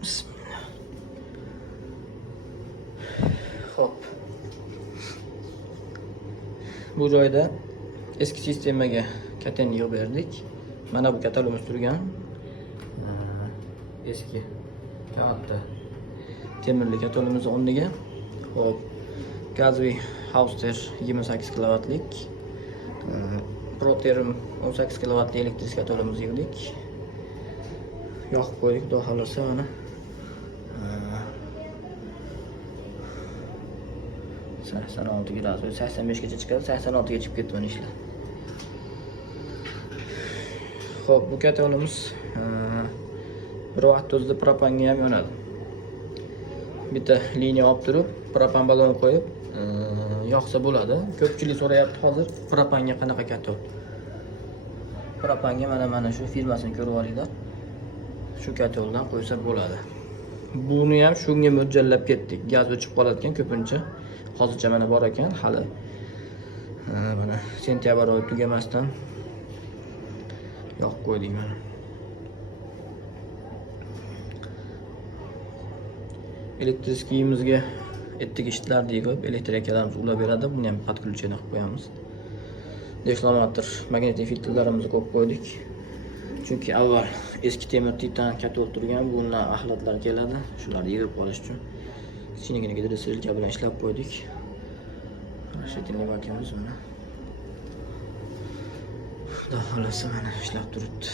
Bismillah. Hop. Bu joyda eski sistemaga katen yig'ib berdik. Mana bu katalogimiz turgan. Eski katta temirli katalogimiz o'rniga. Hop. Gazli Hauster 28 kilovatlik. Proterum 18 kilovatli elektrik katalogimizni yig'dik. Yoqib qo'ydik, xudo xolasa mana. 86 gradus, 85 gacha chiqadi, 86 ga chiqib ketdi mana ishlar. Xo'p, bu katalogimiz bir vaqt o'zida propanga ham yonadi. Bitta liniya olib turib, propan balon qo'yib, yoqsa bo'ladi. Ko'pchilik so'rayapti hozir propanga qanaqa katal. Propanga mana shu firmasini ko'rib olinglar. Shu kataldan qo'ysa bo'ladi. Buni ham shunga mo'ljallab ketdik. Gaz o'chib qoladigan ko'pincha. Hozircha mana bor ekan, hali mana sentyabr oyi tugamasdan yoqib qo'ydik mana. Elektrikimizga ettik ishlar deyib, elektrikalarimiz ulab beradi. Buni ham podключение qilib qo'yamiz. Deflamatr, magnetik filtrlarimizni qo'yib qo'ydik. Chunki avval eski temir titan katal turgan, bundan axlatlar keladi. Shularni yig'ib olish uchun kichkinagina gidrosilka bilan ishlab qo'ydik. Rashetini bakamiz mana. Xudo xolasa mana ishlab turibdi.